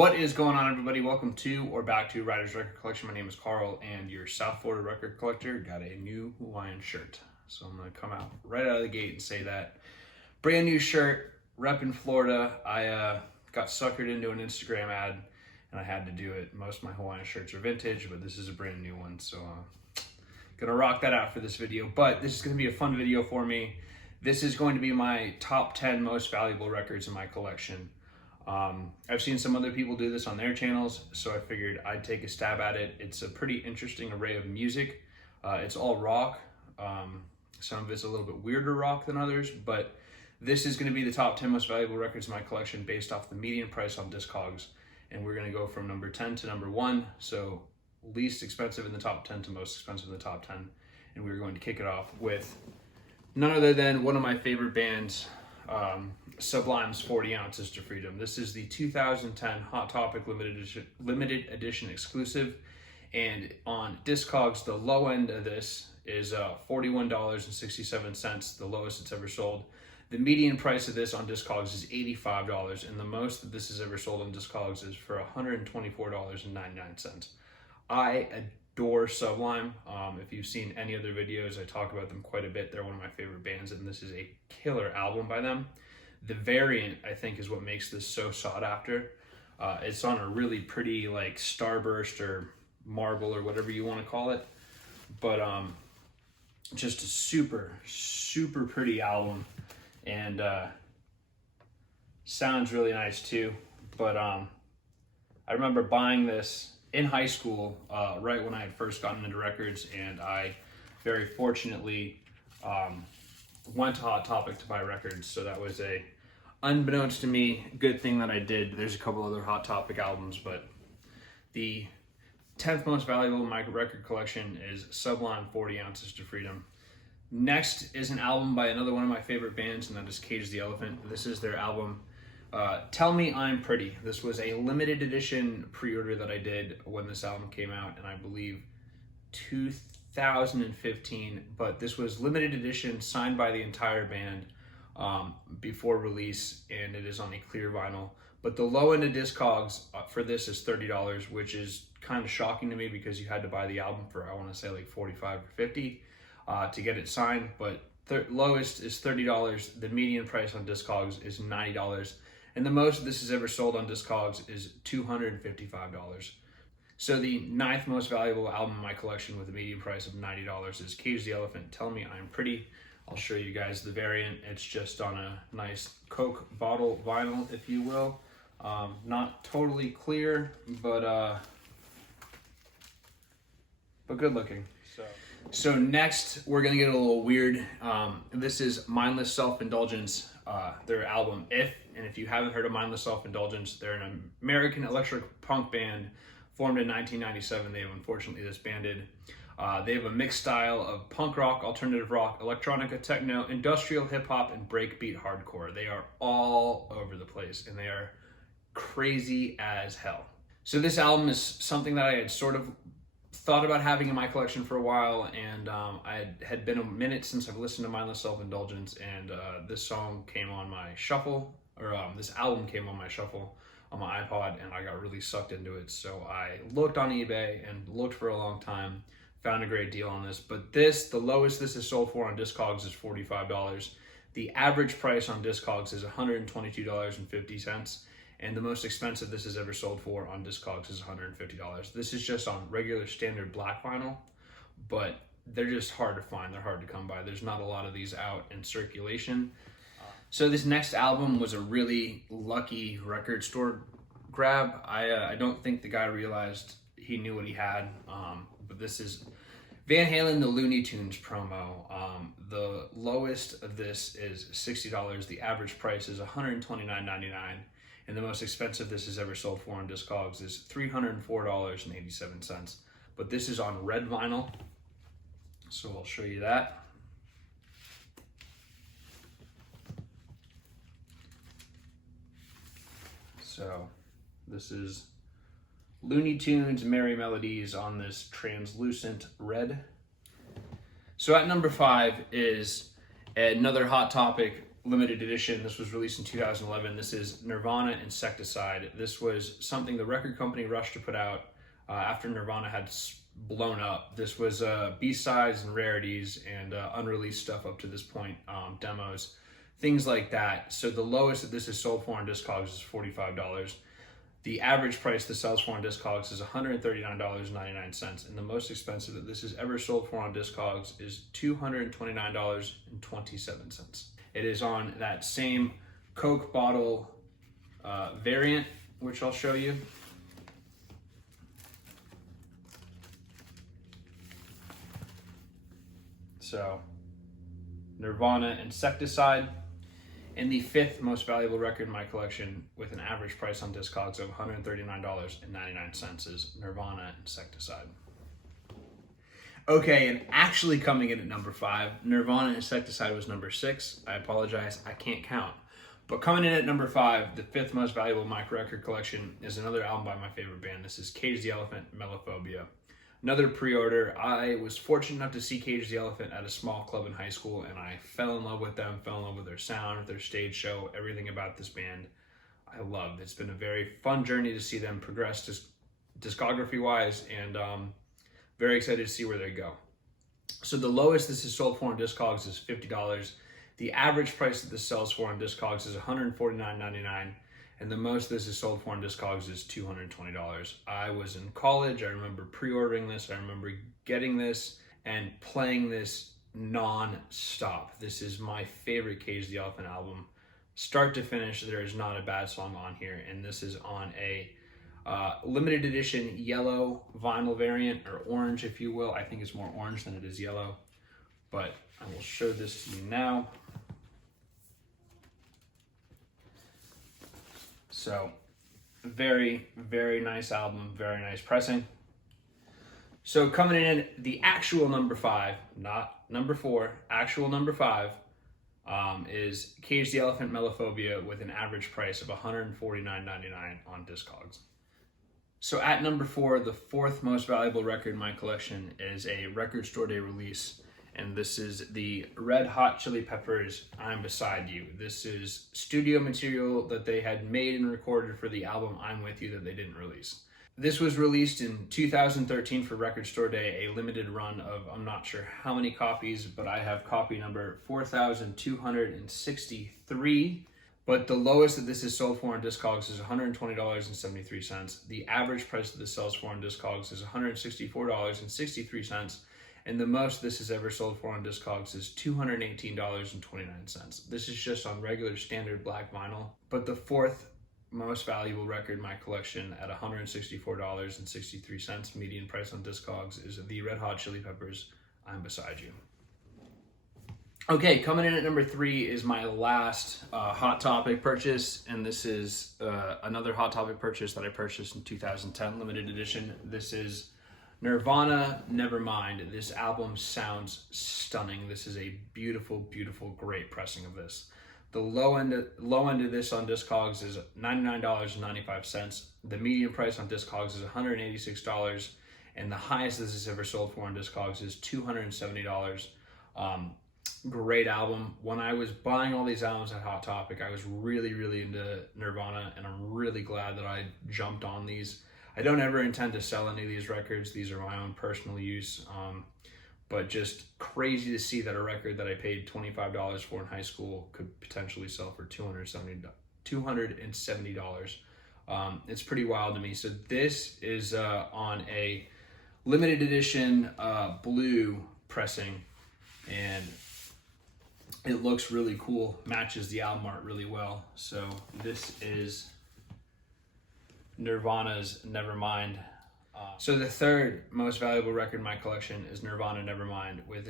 What is going on, everybody? Welcome to or back to Ryder's Record Collection. My name is Carl, and your South Florida record collector got a new Hawaiian shirt. So I'm going to come out right out of the gate and say that. Brand new shirt, rep in Florida. I got suckered into an Instagram ad, and I had to do it. Most of my Hawaiian shirts are vintage, but this is a brand new one. So gonna rock that out for this video. But this is going to be a fun video for me. This is going to be my top 10 most valuable records in my collection. I've seen some other people do this on their channels, so I figured I'd take a stab at it. It's a pretty interesting array of music. It's all rock. Some of it's a little bit weirder rock than others, but this is going to be the top 10 most valuable records in my collection based off the median price on Discogs. And we're going to go from number 10 to number 1. So least expensive in the top 10 to most expensive in the top 10. And we're going to kick it off with none other than one of my favorite bands, Sublime's 40 Ounces to Freedom. This is the 2010 Hot Topic limited edition exclusive, and on Discogs the low end of this is $41.67, the lowest it's ever sold. The median price of this on Discogs is $85, and the most that this has ever sold on Discogs is for $124.99. I adore Sublime. If you've seen any other videos, I talk about them quite a bit. They're one of my favorite bands, and this is a killer album by them. The variant, I think, is what makes this so sought after. It's on a really pretty, like, starburst or marble or whatever you want to call it. But just a super, super pretty album. And sounds really nice, too. But I remember buying this in high school, right when I had first gotten into records. And I very fortunately went to Hot Topic to buy records, so that was a, unbeknownst to me, good thing that I did. There's a couple other Hot Topic albums, but the 10th most valuable in my record collection is Sublime 40 Ounces to Freedom. Next is an album by another one of my favorite bands, and that is Cage the Elephant. This is their album, Tell Me I'm Pretty. This was a limited edition pre-order that I did when this album came out, and I believe 2015, but this was limited edition, signed by the entire band before release, and it is on a clear vinyl. But the low end of Discogs for this is $30, which is kind of shocking to me because you had to buy the album for, I want to say, like 45 or 50 to get it signed. But lowest is $30. The median price on Discogs is $90, and the most this has ever sold on Discogs is $255. So the 9th most valuable album in my collection with a median price of $90 is Cage the Elephant, Tell Me I'm Pretty. I'll show you guys the variant. It's just on a nice Coke bottle vinyl, if you will. Not totally clear, but good looking. So next, we're gonna get a little weird. This is Mindless Self-Indulgence, their album If you haven't heard of Mindless Self-Indulgence, they're an American electric punk band formed in 1997. They have unfortunately disbanded. They have a mixed style of punk rock, alternative rock, electronica, techno, industrial hip hop, and breakbeat hardcore. They are all over the place, and they are crazy as hell. So this album is something that I had sort of thought about having in my collection for a while, and I had been a minute since I've listened to Mindless Self-Indulgence, and this song came on my shuffle, or this album came on my shuffle on my iPod, and I got really sucked into it. So I looked on eBay and looked for a long time, found a great deal on this. But this, the lowest this is sold for on Discogs is $45. The average price on Discogs is $122.50, and the most expensive this has ever sold for on Discogs is $150. This is just on regular standard black vinyl, but they're just hard to find. They're hard to come by. There's not a lot of these out in circulation. So this next album was a really lucky record store grab. I don't think the guy realized he knew what he had, but this is Van Halen, the Looney Tunes promo. The lowest of this is $60. The average price is $129.99, and the most expensive this has ever sold for on Discogs is $304.87. But this is on red vinyl, so I'll show you that. So this is Looney Tunes Merry Melodies on this translucent red. So at number 5 is another Hot Topic limited edition. This was released in 2011. This is Nirvana Incesticide. This was something the record company rushed to put out after Nirvana had blown up. This was B-sides and rarities and unreleased stuff up to this point, demos, things like that. So the lowest that this is sold for on Discogs is $45. The average price this sells for on Discogs is $139.99, and the most expensive that this is ever sold for on Discogs is $229.27. It is on that same Coke bottle variant, which I'll show you. So, Nirvana Incesticide, and the 5th most valuable record in my collection with an average price on Discogs of $139.99 is Nirvana Incesticide. Okay, and actually coming in at number 5, Nirvana Incesticide was number 6. I apologize, I can't count. But coming in at number 5, the 5th most valuable in my record collection is another album by my favorite band. This is Cage the Elephant, Melophobia. Another pre-order. I was fortunate enough to see Cage the Elephant at a small club in high school, and I fell in love with them, fell in love with their sound, their stage show, everything about this band I loved. It's been a very fun journey to see them progress discography-wise, and very excited to see where they go. So the lowest this is sold for on Discogs is $50. The average price that this sells for on Discogs is $149.99. And the most this is sold for on Discogs is $220. I was in college. I remember pre-ordering this. I remember getting this and playing this non-stop. This is my favorite Cage the Elephant album. Start to finish, there is not a bad song on here. And this is on a limited edition yellow vinyl variant, or orange if you will. I think it's more orange than it is yellow. But I will show this to you now. So, very, very nice album, very nice pressing. So coming in, the actual number 5, not number 4, actual number 5 is Cage the Elephant Melophobia with an average price of $149.99 on Discogs. So at number 4, the 4th most valuable record in my collection is a record store day release. And this is the Red Hot Chili Peppers, I'm Beside You. This is studio material that they had made and recorded for the album I'm With You that they didn't release. This was released in 2013 for Record Store Day, a limited run of I'm not sure how many copies, but I have copy number 4,263. But the lowest that this is sold for on Discogs is $120.73. The average price that this sells for on Discogs is $164.63. And the most this is ever sold for on Discogs is $218.29. This is just on regular standard black vinyl. But the 4th most valuable record in my collection at $164.63, median price on Discogs, is the Red Hot Chili Peppers, I'm Beside You. Okay, coming in at number 3 is my last Hot Topic purchase. And this is another Hot Topic purchase that I purchased in 2010, limited edition. This is Nirvana, Nevermind. This album sounds stunning. This is a beautiful, beautiful, great pressing of this. The low end of this on Discogs is $99.95. The median price on Discogs is $186, and the highest this is ever sold for on Discogs is $270. Great album. When I was buying all these albums at Hot Topic, I was really, really into Nirvana, and I'm really glad that I jumped on these. I don't ever intend to sell any of these records. These are my own personal use, but just crazy to see that a record that I paid $25 for in high school could potentially sell for $270. It's pretty wild to me. So this is on a limited edition blue pressing, and it looks really cool, matches the album art really well. So this is Nirvana's Nevermind. So the 3rd most valuable record in my collection is Nirvana Nevermind with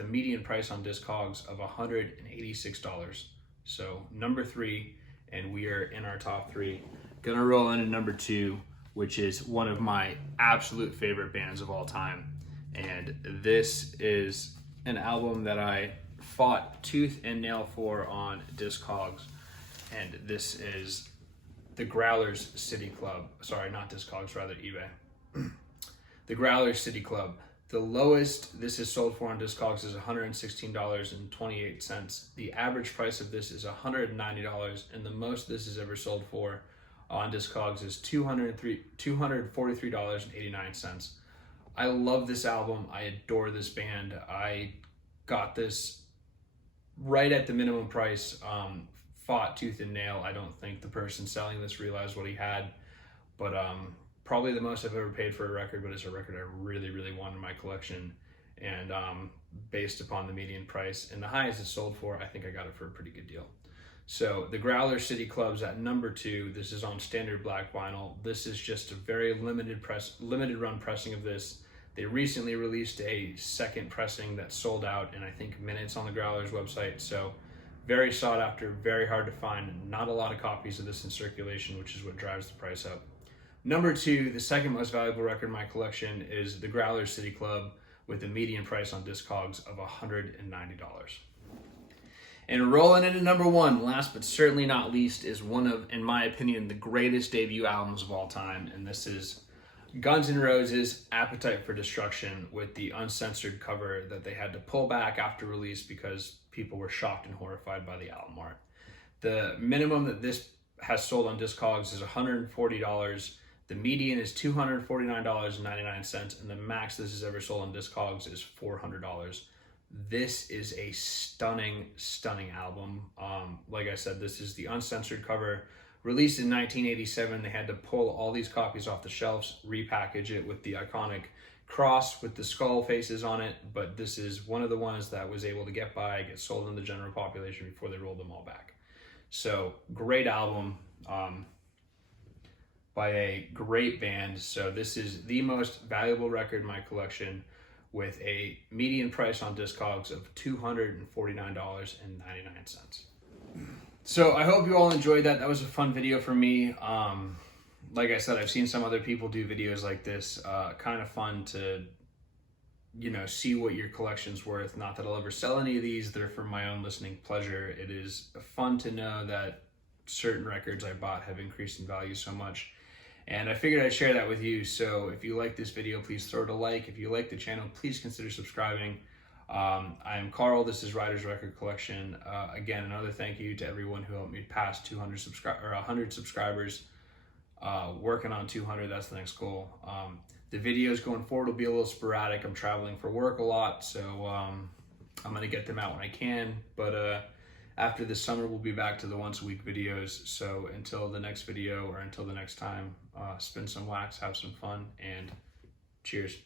a median price on Discogs of $186. So number 3, and we are in our top 3. Gonna roll into number 2, which is one of my absolute favorite bands of all time. And this is an album that I fought tooth and nail for on Discogs. And this is the Growlers City Club. Sorry, not Discogs, rather eBay. The Growlers City Club. The lowest this is sold for on Discogs is $116.28. The average price of this is $190, and the most this is ever sold for on Discogs is $243.89. I love this album. I adore this band. I got this right at the minimum price, fought tooth and nail. I don't think the person selling this realized what he had, but probably the most I've ever paid for a record, but it's a record I really, really want in my collection. And based upon the median price and the highest it's sold for, I think I got it for a pretty good deal. So the Growlers City Club's at number 2. This is on standard black vinyl. This is just a very limited run pressing of this. They recently released a second pressing that sold out in I think minutes on the Growlers website. So very sought after, very hard to find. Not a lot of copies of this in circulation, which is what drives the price up. Number 2, the second most valuable record in my collection, is the Growlers City Club with a median price on Discogs of $190. And rolling into number 1, last but certainly not least, is one of, in my opinion, the greatest debut albums of all time. And this is Guns N' Roses' Appetite for Destruction with the uncensored cover that they had to pull back after release because people were shocked and horrified by the album art. The minimum that this has sold on Discogs is $140. The median is $249.99, and the max this has ever sold on Discogs is $400. This is a stunning, stunning album. Like I said, this is the uncensored cover. Released in 1987, they had to pull all these copies off the shelves, repackage it with the iconic cross with the skull faces on it, but this is one of the ones that was able to get sold in the general population before they rolled them all back. So, great album by a great band. So this is the most valuable record in my collection, with a median price on Discogs of $249.99. So I hope you all enjoyed that. That was a fun video for me. Like I said, I've seen some other people do videos like this. Kind of fun to, see what your collection's worth. Not that I'll ever sell any of these. They're for my own listening pleasure. It is fun to know that certain records I bought have increased in value so much. And I figured I'd share that with you. So if you like this video, please throw it a like. If you like the channel, please consider subscribing. I'm Carl. This is Ryder's Record Collection. Again, another thank you to everyone who helped me pass 100 subscribers. Working on 200, that's the next goal. The videos going forward will be a little sporadic. I'm traveling for work a lot, so I'm going to get them out when I can. But after this summer, we'll be back to the once-a-week videos. So until the next video, or until the next time, spin some wax, have some fun, and cheers.